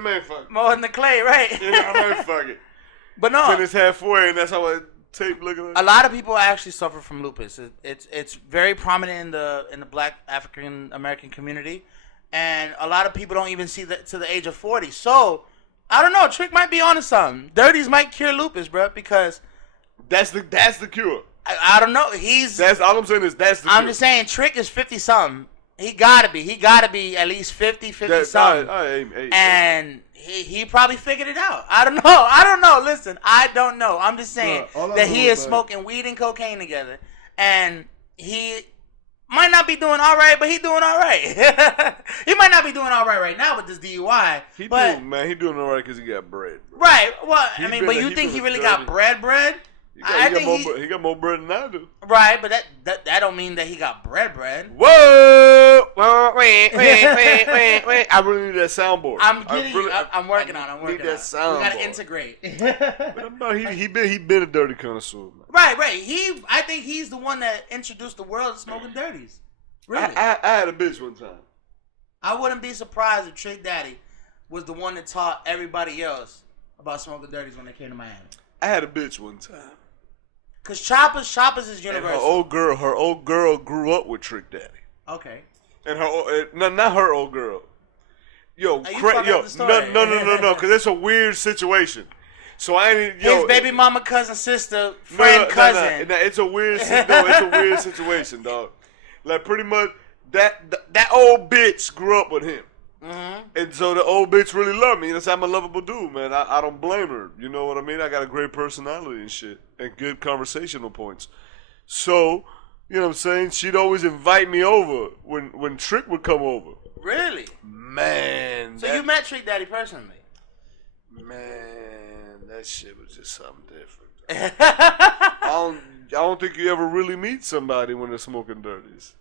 Man, fuck. More than the clay, right? Yeah, man, fuck it. But no. Finish halfway, and that's how I tape looking at. A lot of people actually suffer from lupus. It's very prominent in the Black African American community, and a lot of people don't even see that to the age of 40. So I don't know. Trick might be onto something. Dirties might cure lupus, bro, because that's the cure. I don't know. That's all I'm saying is that's the cure. I'm just saying Trick is 50 something. He gotta be at least 50 something. And he probably figured it out. I don't know. Listen, I don't know. I'm just saying that he is smoking weed and cocaine together, and he might not be doing all right, but he doing all right. He might not be doing all right now with this DUI. He doing all right because he got bread. Bro. Right. Well, but you think he really got bread? He got more bread than I do. Right, but that don't mean that he got bread. Whoa! Wait. I really need that soundboard. I'm working on it. Need that soundboard. We gotta integrate. He been a dirty connoisseur. Man. Right. I think he's the one that introduced the world to smoking dirties. Really? I had a bitch one time. I wouldn't be surprised if Trick Daddy was the one that taught everybody else about smoking dirties when they came to Miami. I had a bitch one time. Cause choppers is universal. And her old girl grew up with Trick Daddy. Okay. And not her old girl. No, because it's a weird situation. So I ain't his baby mama, cousin, sister, friend, cousin. No, it's a weird situation, dog. Like pretty much that old bitch grew up with him. Mm-hmm. And so the old bitch really loved me. I'm a lovable dude, man. I don't blame her. You know what I mean? I got a great personality and shit. And good conversational points. So, you know what I'm saying? She'd always invite me over when Trick would come over. Really? Man. So you met Trick Daddy personally? Man, that shit was just something different. I don't think you ever really meet somebody when they're smoking dirties.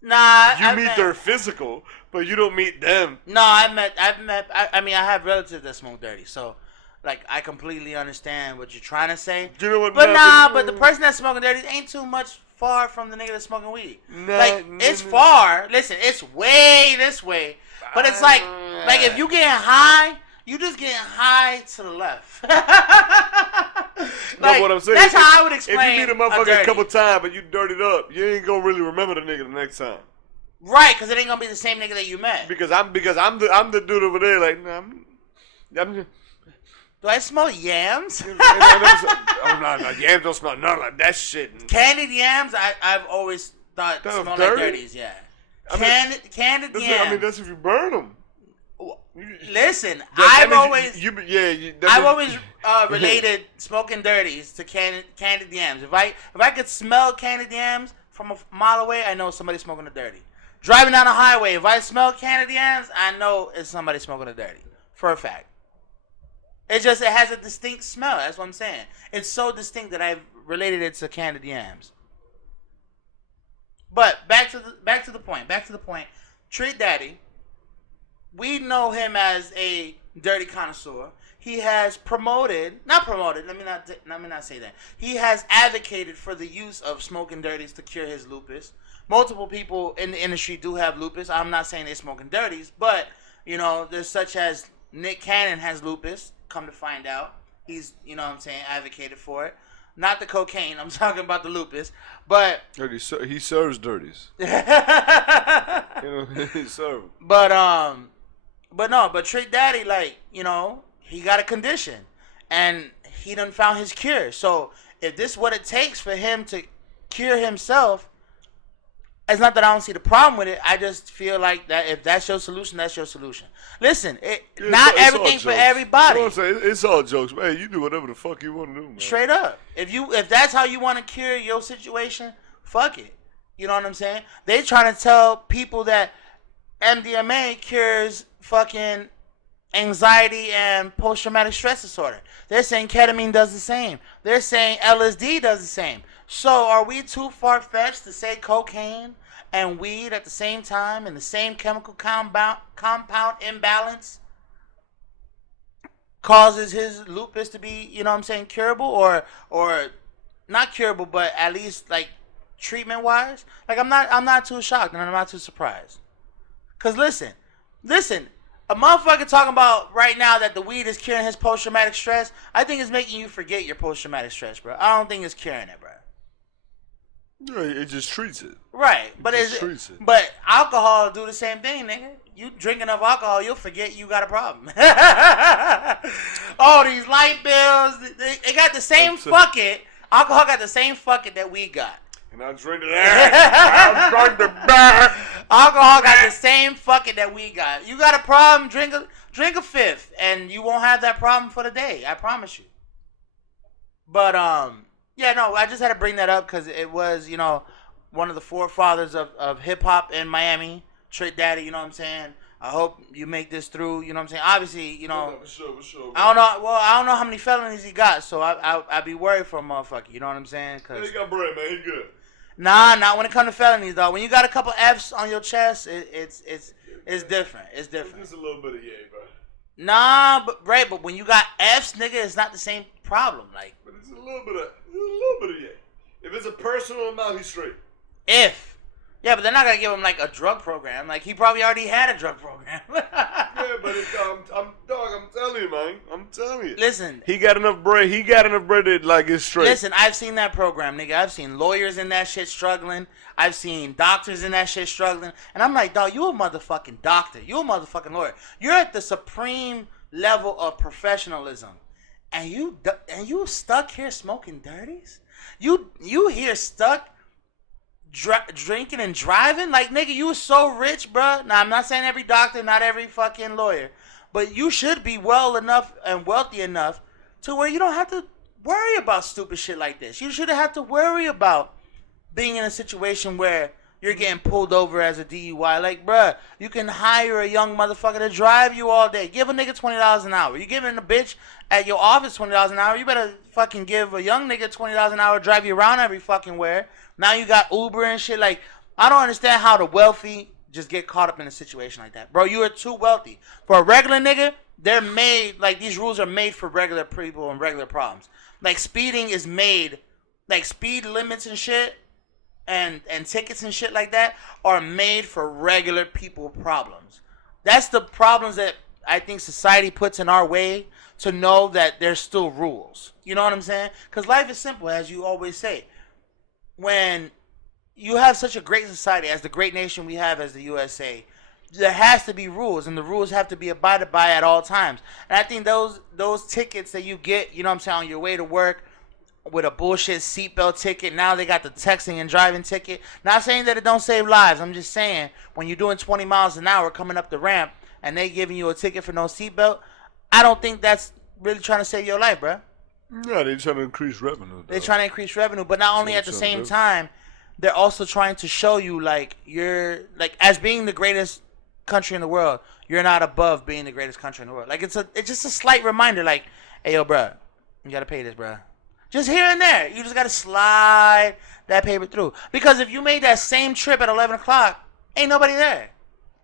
Nah, you meet their physical, but you don't meet them. No, I have relatives that smoke dirty, so like I completely understand what you're trying to say. You know what? But the person that's smoking dirty ain't too much far from the nigga that's smoking weed. It's far. Listen, it's way this way, but it's like if you getting high, you just getting high to the left. Like, what I'm saying. That's how I would explain. If you meet a motherfucker a couple times, but you dirtied up, you ain't gonna really remember the nigga the next time. Right, because it ain't gonna be the same nigga that you met. Because I'm the dude over there. Like, nah, I'm do I smell yams? No, yams don't smell nothing like that shit. Candied yams, I've always thought smell like dirties. Yeah. Candied yams. That's if you burn them. Listen, I've always related smoking dirties to candied yams. If I could smell candied yams from a mile away, I know somebody's smoking a dirty. Driving down the highway, if I smell candied yams, I know it's somebody smoking a dirty for a fact. It has a distinct smell. That's what I'm saying. It's so distinct that I've related it to candied yams. But back to the point. Trick Daddy. We know him as a dirty connoisseur. He has let me not say that. He has advocated for the use of smoking dirties to cure his lupus. Multiple people in the industry do have lupus. I'm not saying they're smoking dirties, but, there's such as Nick Cannon has lupus, come to find out. He's, advocated for it. Not the cocaine. I'm talking about the lupus. But he serves dirties. He serves. But Trick Daddy, he got a condition, and he done found his cure. So if this is what it takes for him to cure himself, it's not that I don't see the problem with it. I just feel like that if that's your solution, that's your solution. Listen, not everything for everybody. You know what I'm saying? It's all jokes, man. You do whatever the fuck you want to do, man. Straight up. If that's how you want to cure your situation, fuck it. You know what I'm saying? They trying to tell people that MDMA cures fucking anxiety and post-traumatic stress disorder. They're saying ketamine does the same. They're saying LSD does the same. So are we too far-fetched to say cocaine and weed at the same time in the same chemical compound imbalance causes his lupus to be, curable or not curable, but at least like treatment-wise? Like I'm not too shocked and I'm not too surprised. Cause listen, A motherfucker talking about right now that the weed is curing his post-traumatic stress, I think it's making you forget your post-traumatic stress, bro. I don't think it's curing it, bro. Yeah, it just treats it. Right, but but alcohol do the same thing, nigga. You drink enough alcohol, you'll forget you got a problem. All these light bills, they got the same fucking. Alcohol got the same fucking that we got. And I drink that. I drink the back. Alcohol got the same fucking that we got. You got a problem, drink a fifth, and you won't have that problem for the day. I promise you. But yeah, no, I just had to bring that up because it was, one of the forefathers of hip hop in Miami, Trick Daddy. You know what I'm saying? I hope you make this through. You know what I'm saying? Obviously, For sure. I don't know. Well, I don't know how many felonies he got, so I'd be worried for a motherfucker. You know what I'm saying? Yeah, he got bread, man. He good. Nah, not when it comes to felonies, though. When you got a couple F's on your chest, it's different. It's different. It's just a little bit of yay, bro. Nah, but when you got F's, nigga, it's not the same problem. Like, but it's a little bit of yay. If it's a personal amount, he's straight. Yeah, but they're not gonna give him like a drug program. Like he probably already had a drug program. Yeah, but I'm telling you, man. I'm telling you. Listen, he got enough bread. He got enough bread that like it's straight. Listen, I've seen that program, nigga. I've seen lawyers in that shit struggling. I've seen doctors in that shit struggling. And I'm like, dog, you a motherfucking doctor. You a motherfucking lawyer. You're at the supreme level of professionalism, and you stuck here smoking dirties. You here stuck. Drinking and driving, like nigga, you was so rich, bro. Now I'm not saying every doctor, not every fucking lawyer, but you should be well enough and wealthy enough to where you don't have to worry about stupid shit like this. You shouldn't have to worry about being in a situation where you're getting pulled over as a DUI. Like, bruh, you can hire a young motherfucker to drive you all day. Give a nigga $20 an hour. You giving a bitch at your office $20 an hour, you better fucking give a young nigga $20 an hour, drive you around every fucking where. Now you got Uber and shit. Like, I don't understand how the wealthy just get caught up in a situation like that. Bro, you are too wealthy. For a regular nigga, they're made, like, these rules are made for regular people and regular problems. Like, speeding is made, like, speed limits and shit and tickets and shit like that are made for regular people problems. That's the problems that I think society puts in our way to know that there's still rules. You know what I'm saying? Because life is simple, as you always say. When you have such a great society, as the great nation we have as the USA, there has to be rules, and the rules have to be abided by at all times. And I think those tickets that you get, you know what I'm saying, on your way to work with a bullshit seatbelt ticket, now they got the texting and driving ticket. Not saying that it don't save lives. I'm just saying when you're doing 20 miles an hour coming up the ramp and they giving you a ticket for no seatbelt, I don't think that's really trying to save your life, bro. Yeah, they're trying to increase revenue. They're trying to increase revenue, but not only at the same time, they're also trying to show you, like, you're, like, as being the greatest country in the world, you're not above being the greatest country in the world. Like, it's just a slight reminder, like, hey, yo, bro, you got to pay this, bro. Just here and there. You just got to slide that paper through. Because if you made that same trip at 11 o'clock, ain't nobody there.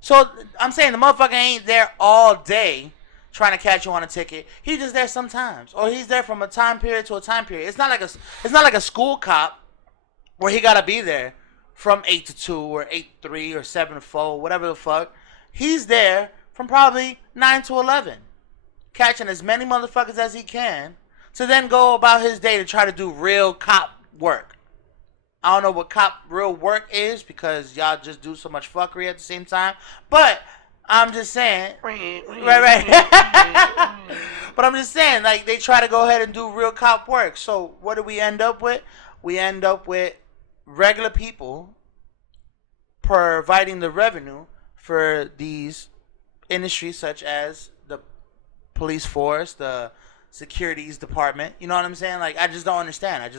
So, I'm saying the motherfucker ain't there all day trying to catch you on a ticket. He's just there sometimes, or he's there from a time period to a time period. It's not like a school cop where he gotta be there from 8 to 2 or 8 to 3 or 7 to 4, whatever the fuck. He's there from probably 9 to 11, catching as many motherfuckers as he can to then go about his day to try to do real cop work. I don't know what cop real work is because y'all just do so much fuckery at the same time, but I'm just saying, right. But I'm just saying, like, they try to go ahead and do real cop work. So what do we end up with? We end up with regular people providing the revenue for these industries such as the police force, the securities department. You know what I'm saying? Like, I just don't understand.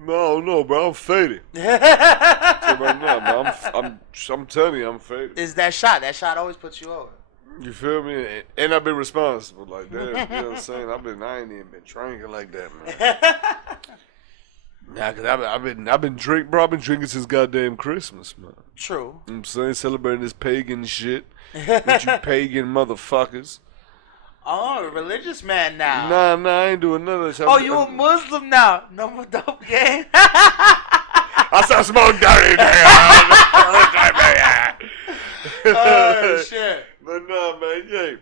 No, bro, I'm faded. Right now, man, I'm telling you, I'm faded. It's that shot. That shot always puts you over. You feel me? And I've been responsible like that. You know what I'm saying? I ain't even been drinking like that, man. Nah, cause I've been drinking since goddamn Christmas, man. True. You know what I'm saying, celebrating this pagan shit with you pagan motherfuckers. Oh, a religious man now. Nah, I ain't doing none of that. Oh, you a Muslim now? No more dope game. I start smoking dirty. Oh shit. But nah, man, yeah.